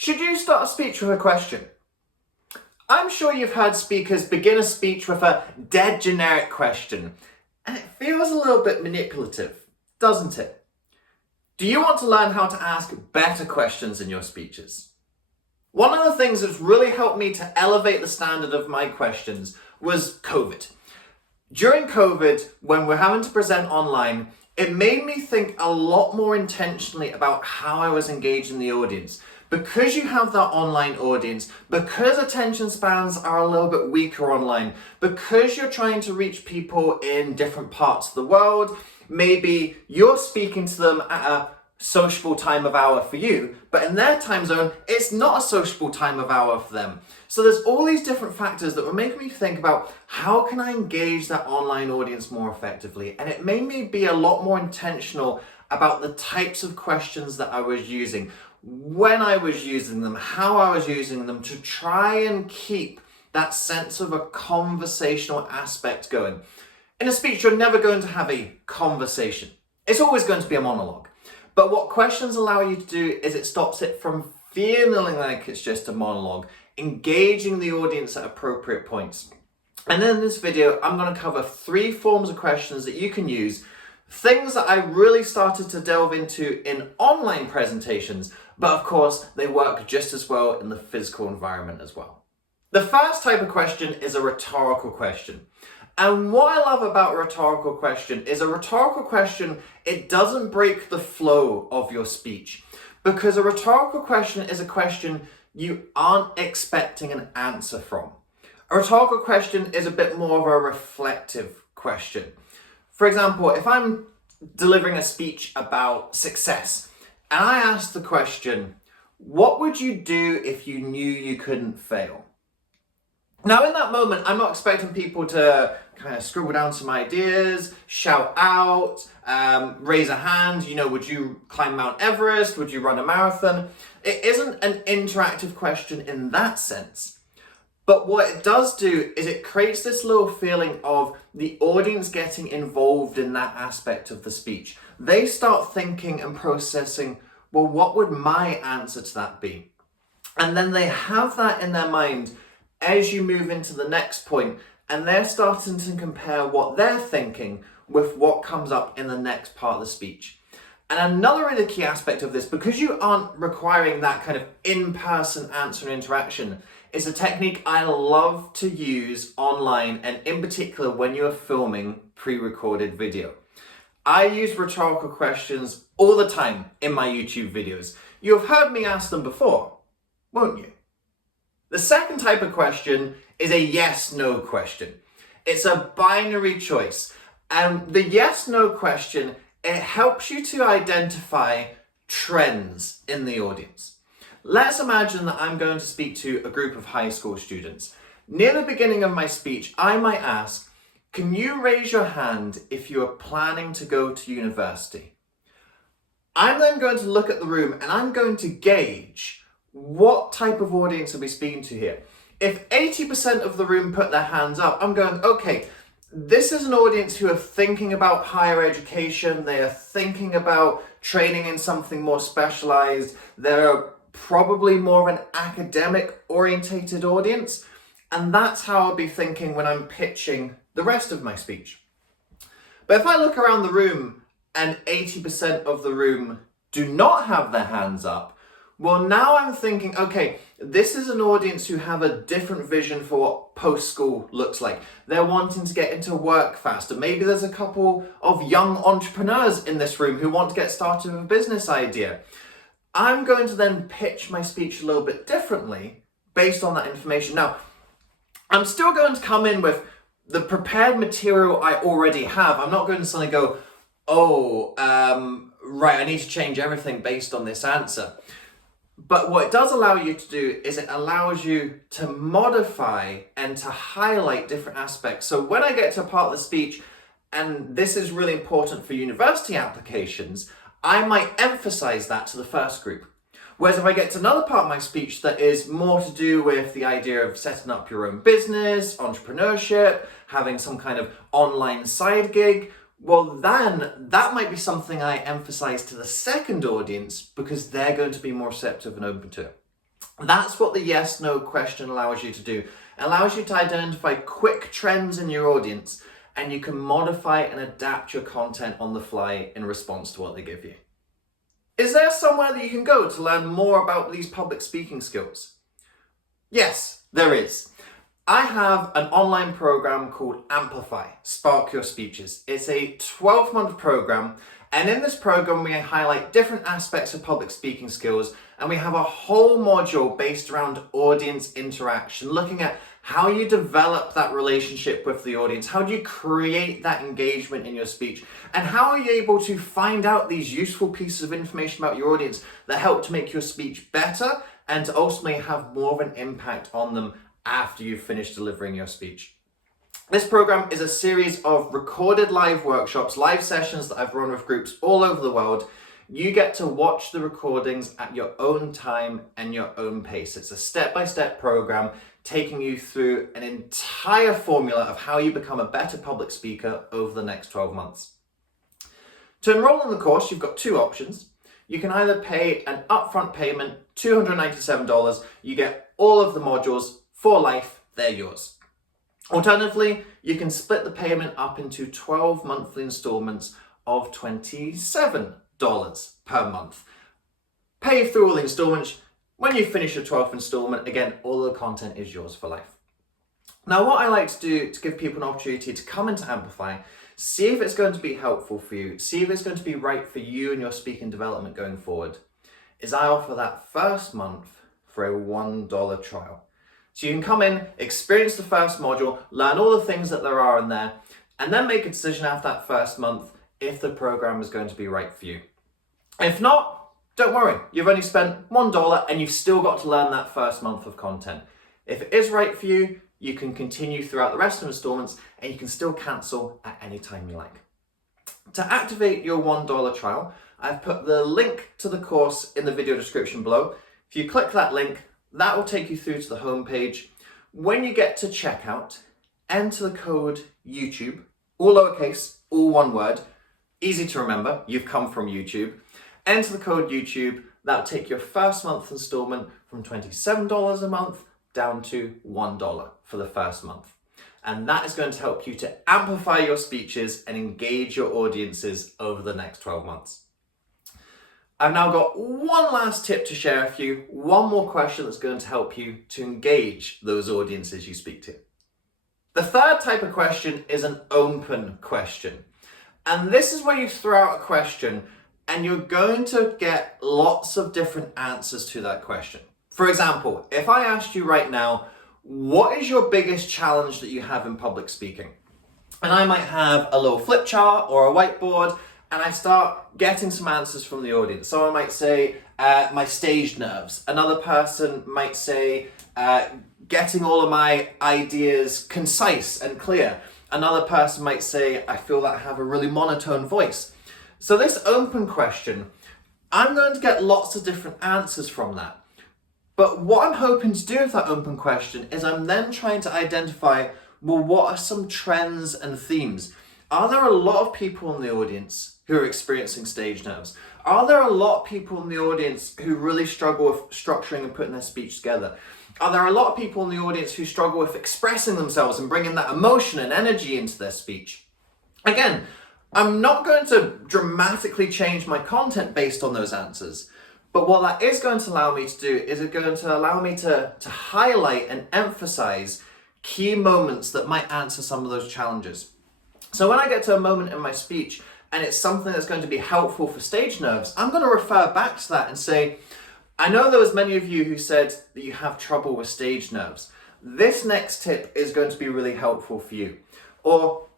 Should you start a speech with a question? I'm sure you've heard speakers begin a speech with a dead generic question, and it feels a little bit manipulative, doesn't it? Do you want to learn how to ask better questions in your speeches? One of the things that's really helped me to elevate the standard of my questions was COVID. During COVID, when we're having to present online, it made me think a lot more intentionally about how I was engaging the audience. Because you have that online audience, because attention spans are a little bit weaker online, because you're trying to reach people in different parts of the world, maybe you're speaking to them at a sociable time of hour for you, but in their time zone, it's not a sociable time of hour for them. So there's all these different factors that were making me think about how can I engage that online audience more effectively? And it made me be a lot more intentional about the types of questions that I was using, when I was using them, how I was using them, to try and keep that sense of a conversational aspect going. In a speech, you're never going to have a conversation. It's always going to be a monologue. But what questions allow you to do is it stops it from feeling like it's just a monologue, engaging the audience at appropriate points. And in this video, I'm going to cover 3 forms of questions that you can use, things that I really started to delve into in online presentations, but of course, they work just as well in the physical environment as well. The first type of question is a rhetorical question. And what I love about a rhetorical question is it doesn't break the flow of your speech. Because a rhetorical question is a question you aren't expecting an answer from. A rhetorical question is a bit more of a reflective question. For example, if I'm delivering a speech about success, and I ask the question, what would you do if you knew you couldn't fail? Now, in that moment, I'm not expecting people to kind of scribble down some ideas, shout out, raise a hand. Would you climb Mount Everest? Would you run a marathon? It isn't an interactive question in that sense. But what it does do is it creates this little feeling of the audience getting involved in that aspect of the speech. They start thinking and processing, well, what would my answer to that be? And then they have that in their mind as you move into the next point, and they're starting to compare what they're thinking with what comes up in the next part of the speech. And another really key aspect of this, because you aren't requiring that kind of in-person answer and interaction, is a technique I love to use online, and in particular when you are filming pre-recorded video. I use rhetorical questions all the time in my YouTube videos. You have heard me ask them before, won't you? The second type of question is a yes-no question. It's a binary choice. And the yes-no question, it helps you to identify trends in the audience. Let's imagine that I'm going to speak to a group of high school students. Near the beginning of my speech, I might ask, can you raise your hand if you are planning to go to university? I'm then going to look at the room and I'm going to gauge what type of audience are we speaking to here. If 80% of the room put their hands up, I'm going, okay, this is an audience who are thinking about higher education, they are thinking about training in something more specialized, they're probably more of an academic orientated audience, and that's how I'll be thinking when I'm pitching the rest of my speech. But if I look around the room and 80% of the room do not have their hands up, well, now I'm thinking, okay, this is an audience who have a different vision for what post-school looks like. They're wanting to get into work faster. Maybe there's a couple of young entrepreneurs in this room who want to get started with a business idea. I'm going to then pitch my speech a little bit differently based on that information. Now, I'm still going to come in with the prepared material I already have. I'm not going to suddenly go, right, I need to change everything based on this answer. But what it does allow you to do is it allows you to modify and to highlight different aspects. So when I get to a part of the speech, and this is really important for university applications, I might emphasize that to the first group. Whereas if I get to another part of my speech that is more to do with the idea of setting up your own business, entrepreneurship, having some kind of online side gig, well, then that might be something I emphasize to the second audience because they're going to be more receptive and open to it. That's what the yes/no question allows you to do. It allows you to identify quick trends in your audience, and you can modify and adapt your content on the fly in response to what they give you. Is there somewhere that you can go to learn more about these public speaking skills? Yes, there is. I have an online program called Amplify, Spark Your Speeches. It's a 12-month program, and in this program we highlight different aspects of public speaking skills, and we have a whole module based around audience interaction, looking at how you develop that relationship with the audience, how do you create that engagement in your speech, and how are you able to find out these useful pieces of information about your audience that help to make your speech better and to ultimately have more of an impact on them after you've finished delivering your speech. This program is a series of recorded live workshops, live sessions that I've run with groups all over the world. You get to watch the recordings at your own time and your own pace. It's a step-by-step program taking you through an entire formula of how you become a better public speaker over the next 12 months. To enroll in the course, you've got two options. You can either pay an upfront payment, $297. You get all of the modules for life, they're yours. Alternatively, you can split the payment up into 12 monthly installments of $27 per month. Pay through all the installments. When you finish your 12th installment, again, all the content is yours for life. Now, what I like to do to give people an opportunity to come into Amplify, see if it's going to be helpful for you, see if it's going to be right for you and your speaking development going forward, is I offer that first month for a $1 trial. So you can come in, experience the first module, learn all the things that there are in there, and then make a decision after that first month if the program is going to be right for you. If not, don't worry. You've only spent $1 and you've still got to learn that first month of content. If it is right for you, you can continue throughout the rest of the installments and you can still cancel at any time you like. To activate your $1 trial, I've put the link to the course in the video description below. If you click that link, that will take you through to the homepage. When you get to checkout, enter the code YouTube, all lowercase, all one word, easy to remember, you've come from YouTube. Enter the code YouTube, that'll take your first month installment from $27 a month down to $1 for the first month. And that is going to help you to amplify your speeches and engage your audiences over the next 12 months. I've now got one last tip to share with you, one more question that's going to help you to engage those audiences you speak to. The third type of question is an open question. And this is where you throw out a question and you're going to get lots of different answers to that question. For example, if I asked you right now, what is your biggest challenge that you have in public speaking? And I might have a little flip chart or a whiteboard, and I start getting some answers from the audience. Someone might say, my stage nerves. Another person might say, getting all of my ideas concise and clear. Another person might say, I feel that I have a really monotone voice. So this open question, I'm going to get lots of different answers from that. But what I'm hoping to do with that open question is I'm then trying to identify, well, what are some trends and themes? Are there a lot of people in the audience who are experiencing stage nerves? Are there a lot of people in the audience who really struggle with structuring and putting their speech together? Are there a lot of people in the audience who struggle with expressing themselves and bringing that emotion and energy into their speech? Again, I'm not going to dramatically change my content based on those answers, but what that is going to allow me to do is it's going to allow me to highlight and emphasize key moments that might answer some of those challenges. So when I get to a moment in my speech and it's something that's going to be helpful for stage nerves, I'm going to refer back to that and say, I know there was many of you who said that you have trouble with stage nerves. This next tip is going to be really helpful for you. Or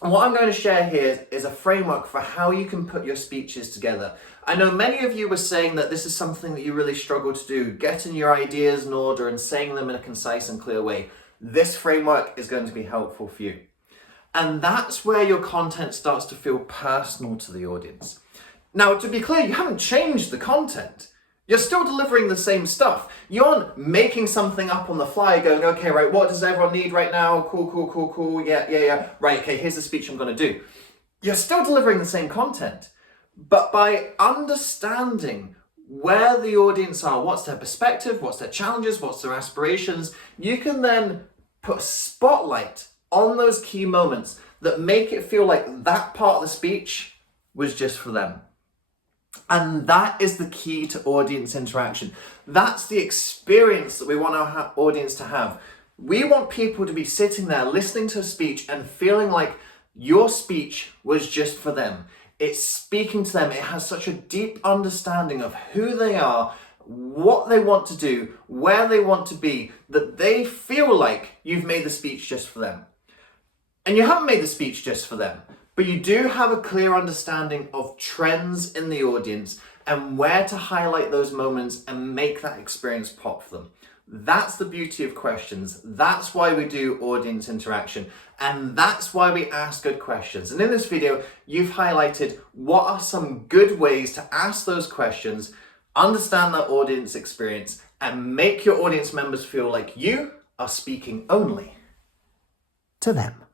what I'm going to share here is a framework for how you can put your speeches together. I know many of you were saying that this is something that you really struggle to do, getting your ideas in order and saying them in a concise and clear way. This framework is going to be helpful for you. And that's where your content starts to feel personal to the audience. Now, to be clear, you haven't changed the content. You're still delivering the same stuff. You aren't making something up on the fly going, okay, right, what does everyone need right now? Cool. Yeah. Right, okay, here's the speech I'm going to do. You're still delivering the same content, but by understanding where the audience are, what's their perspective, what's their challenges, what's their aspirations. You can then put a spotlight on those key moments that make it feel like that part of the speech was just for them. And that is the key to audience interaction. That's the experience that we want our audience to have. We want people to be sitting there listening to a speech and feeling like your speech was just for them. It's speaking to them. It has such a deep understanding of who they are, what they want to do, where they want to be, that they feel like you've made the speech just for them. And you haven't made the speech just for them, but you do have a clear understanding of trends in the audience and where to highlight those moments and make that experience pop for them. That's the beauty of questions. That's why we do audience interaction. And that's why we ask good questions. And in this video, you've highlighted what are some good ways to ask those questions, understand that audience experience, and make your audience members feel like you are speaking only to them.